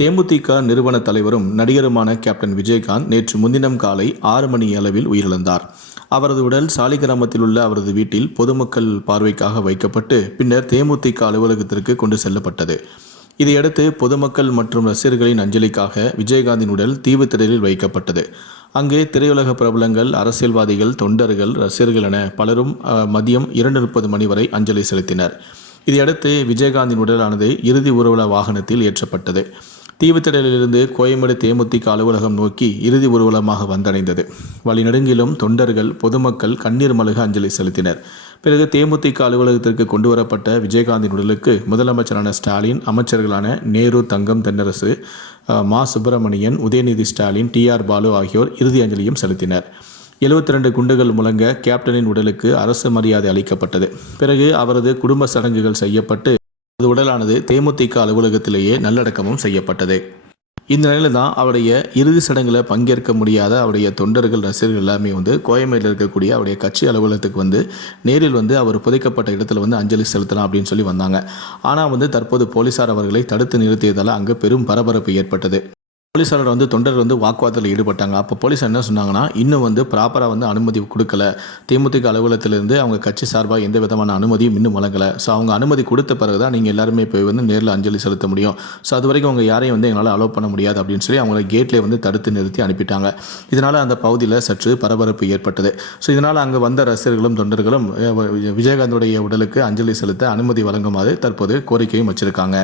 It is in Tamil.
தேமுதிக நிறுவன தலைவரும் நடிகருமான கேப்டன் விஜயகாந்த் நேற்று முன்தினம் காலை ஆறு மணி அளவில் உயிரிழந்தார். அவரது உடல் சாலிகிராமத்தில் உள்ள அவரது வீட்டில் பொதுமக்கள் பார்வைக்காக வைக்கப்பட்டு பின்னர் தேமுதிக அலுவலகத்திற்கு கொண்டு செல்லப்பட்டது. இதையடுத்து பொதுமக்கள் மற்றும் ரசிகர்களின் அஞ்சலிக்காக விஜயகாந்தின் உடல் தீவுத்திடலில் வைக்கப்பட்டது. அங்கே திரையுலக பிரபலங்கள் அரசியல்வாதிகள் தொண்டர்கள் ரசிகர்கள் என பலரும் மதியம் இரண்டு முப்பது மணி வரை அஞ்சலி செலுத்தினர். இதையடுத்து விஜயகாந்தின் உடலானது இறுதி ஊர்வல வாகனத்தில் ஏற்றப்பட்டது. தீவுத்திடலிலிருந்து கோயம்பேடு தேமுதிக அலுவலகம் நோக்கி இறுதி ஊர்வலமாக வந்தடைந்தது. வழிநெடுங்கிலும் தொண்டர்கள் பொதுமக்கள் கண்ணீர் மல்க அஞ்சலி செலுத்தினர். பிறகு தேமுதிக அலுவலகத்திற்கு கொண்டு வரப்பட்ட விஜயகாந்தின் உடலுக்கு முதலமைச்சரான ஸ்டாலின் அமைச்சர்களான நேரு தங்கம் தென்னரசு மா. சுப்பிரமணியன் உதயநிதி ஸ்டாலின் டி. ஆர். பாலு ஆகியோர் இறுதி அஞ்சலியும் செலுத்தினர். 72 ரெண்டு குண்டுகள் முழங்க கேப்டனின் உடலுக்கு அரசு மரியாதை அளிக்கப்பட்டது. பிறகு அவரது குடும்ப சடங்குகள் செய்யப்பட்டு அவரது உடலானது தேமுதிக அலுவலகத்திலேயே நல்லடக்கமும் செய்யப்பட்டது. இந்த நிலையில தான் அவருடைய இறுதி சடங்குல பங்கேற்க முடியாத அவருடைய தொண்டர்கள் ரசிகர்கள் எல்லாமே வந்து கோயம்பேடில் இருக்கக்கூடிய அவருடைய கட்சி அலுவலகத்துக்கு வந்து நேரில் வந்து அவர் புதைக்கப்பட்ட இடத்துல வந்து அஞ்சலி செலுத்தலாம் அப்படின்னு சொல்லி வந்தாங்க. ஆனால் வந்து தற்போது போலீசார் அவர்களை தடுத்து நிறுத்தியதால் அங்கே பெரும் பரபரப்பு ஏற்பட்டது. போலீஸாரோட வந்து தொண்டர்கள் வந்து வாக்குவாதத்தில் ஈடுபட்டாங்க. அப்போ போலீஸ் என்ன சொன்னாங்கன்னா இன்னும் வந்து ப்ராப்பராக வந்து அனுமதி கொடுக்கல. தேமுதிக அலுவலகத்திலிருந்து அவங்க கட்சி சார்பாக எந்த விதமான அனுமதியும் இன்னும் வழங்கலை. ஸோ அவங்க அனுமதி கொடுத்த பிறகு தான் நீங்கள் எல்லாருமே போய் வந்து நேரில் அஞ்சலி செலுத்த முடியும். ஸோ அது வரைக்கும் அவங்க யாரையும் வந்து எங்களால் அலோவ் பண்ண முடியாது அப்படின்னு சொல்லி அவங்கள கேட்லேயே வந்து தடுத்து நிறுத்தி அனுப்பிட்டாங்க. இதனால் அந்த பகுதியில் சற்று பரபரப்பு ஏற்பட்டது. ஸோ இதனால் அங்கே வந்த ரசிகர்களும் தொண்டர்களும் விஜயகாந்தோடைய விஜயகாந்துடைய உடலுக்கு அஞ்சலி செலுத்த அனுமதி வழங்குமாறு தற்போது கோரிக்கையும் வச்சுருக்காங்க.